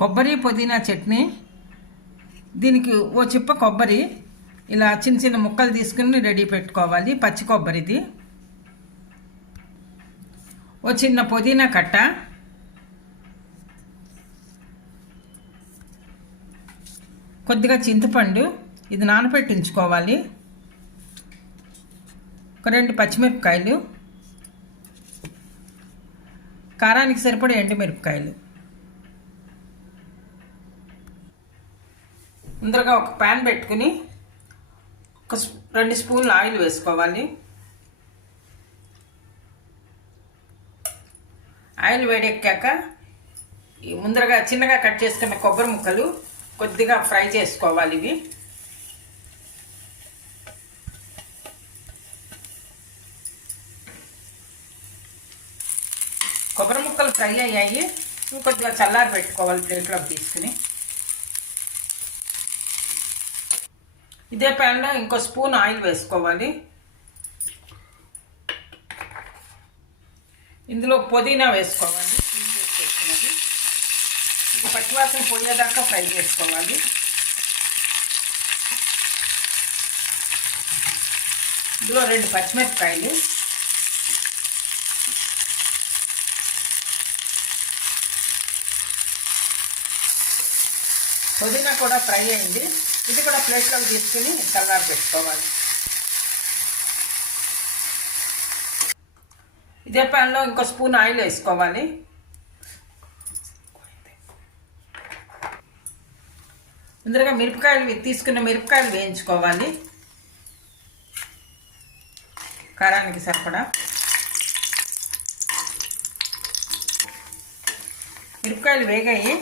కొబ్బరి పుదీనా చట్నీ. దీనికి ఓ చిప్ప కొబ్బరి ఇలా చిన్న చిన్న ముక్కలు తీసుకుని రెడీ పెట్టుకోవాలి. పచ్చి కొబ్బరిది. ఓ చిన్న పుదీనా కట్ట, కొద్దిగా చింతపండు, ఇది నానబెట్టి ఉంచుకోవాలి. ఒక 2 పచ్చిమిరపకాయలు, కారానికి సరిపడే ఎండుమిరపకాయలు. ముందరగా ఒక ప్యాన్ పెట్టుకుని ఒక 2 స్పూన్లు ఆయిల్ వేసుకోవాలి. ఆయిల్ వేడెక్కాక ఈ ముందరగా చిన్నగా కట్ చేసుకున్న కొబ్బరి ముక్కలు కొద్దిగా ఫ్రై చేసుకోవాలి. ఇవి కొబ్బరి ముక్కలు ఫ్రై అయ్యాయి. కొద్దిగా చల్లారి పెట్టుకోవాలి ప్లేట్లోకి తీసుకుని. ఇదే ప్యాన్లో ఇంకో స్పూన్ ఆయిల్ వేసుకోవాలి. ఇందులో పుదీనా వేసుకోవాలి. ఇది పచ్చివాసన పోయేదాకా ఫ్రై చేసుకోవాలి. ఇందులో 2 పచ్చిమిరపకాయలు, పుదీనా కూడా ఫ్రై అయింది. ఇది కూడా ప్లేట్లోకి తీసుకుని చల్లారి పెట్టుకోవాలి. ఇదే ప్యాన్లో ఇంకో స్పూన్ ఆయిల్ వేసుకోవాలి. ముందరగా మిరపకాయలు తీసుకున్న మిరపకాయలు వేయించుకోవాలి. కారానికి సరిపడా మిరపకాయలు వేగాయి,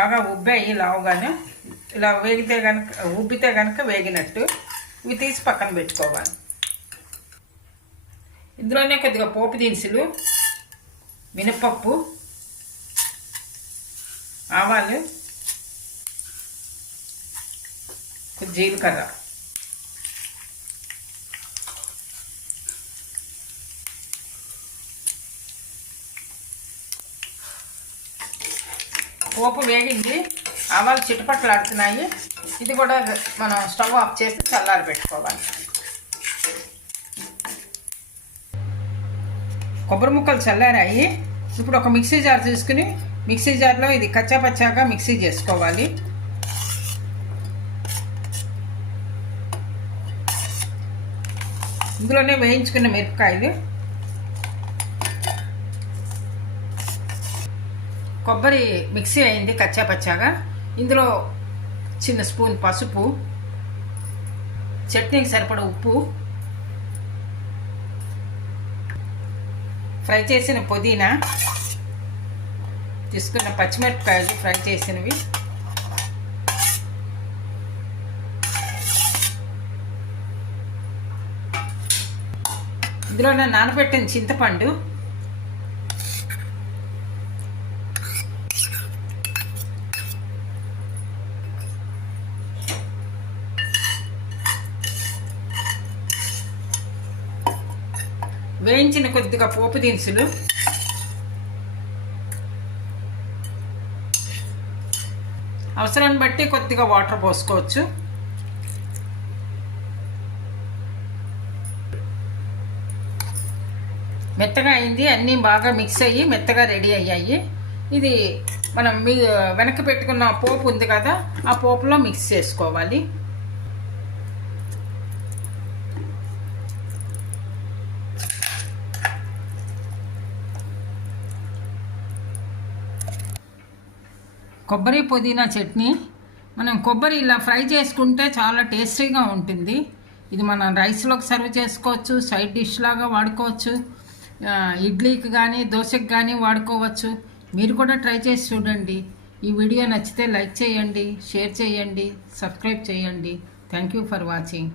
బాగా ఉబ్బాయి లావుగానే. ఇలా వేగితే కనుక ఉబ్బితే కనుక వేగినట్టు. ఇవి తీసి పక్కన పెట్టుకోవాలి. ఇందులోనే కొద్దిగా పోపు దినుసులు, మినపప్పు, ఆవాలు, కొద్ది జీలకర్ర, పోపు వేగింది. ఆవాలు చిటపట్లాడుతున్నాయి. ఇది కూడా మనం స్టవ్ ఆఫ్ చేసి చల్లారి పెట్టుకోవాలి. కొబ్బరి ముక్కలు చల్లారాయి. ఇప్పుడు ఒక మిక్సీ జార్ తీసుకుని మిక్సీ జార్లో ఇది కచ్చాపచ్చాగా మిక్సీ చేసుకోవాలి. ఇందులోనే వేయించుకున్న మిరపకాయలు, కొబ్బరి మిక్సీ అయింది కచ్చాపచ్చాగా. ఇందులో చిన్న స్పూన్ పసుపు, చట్నీకి సరిపడ ఉప్పు, ఫ్రై చేసిన పుదీనా, తీసుకున్న పచ్చిమిరపకాయలు ఫ్రై చేసినవి, ఇందులో నానబెట్టిన చింతపండు, వేయించిన కొద్దిగా పోపు దినుసులు, అవసరాన్ని బట్టి కొద్దిగా వాటర్ పోసుకోవచ్చు. మెత్తగా అయింది. అన్నీ బాగా మిక్స్ అయ్యి మెత్తగా రెడీ అయ్యాయి. ఇది మనం వెనక పెట్టుకున్న పోపు ఉంది కదా, ఆ పోపులో మిక్స్ చేసుకోవాలి. కొబ్బరి పుదీనా చట్నీ. మనం కొబ్బరి ఇలా ఫ్రై చేసుకుంటే చాలా టేస్టీగా ఉంటుంది. ఇది మనం రైస్లోకి సర్వ్ చేసుకోవచ్చు, సైడ్ డిష్ లాగా వాడుకోవచ్చు, ఇడ్లీకి కానీ దోశకి కానీ వాడుకోవచ్చు. మీరు కూడా ట్రై చేసి చూడండి. ఈ వీడియో నచ్చితే లైక్ చేయండి, షేర్ చేయండి, సబ్స్క్రైబ్ చేయండి. Thank you for watching.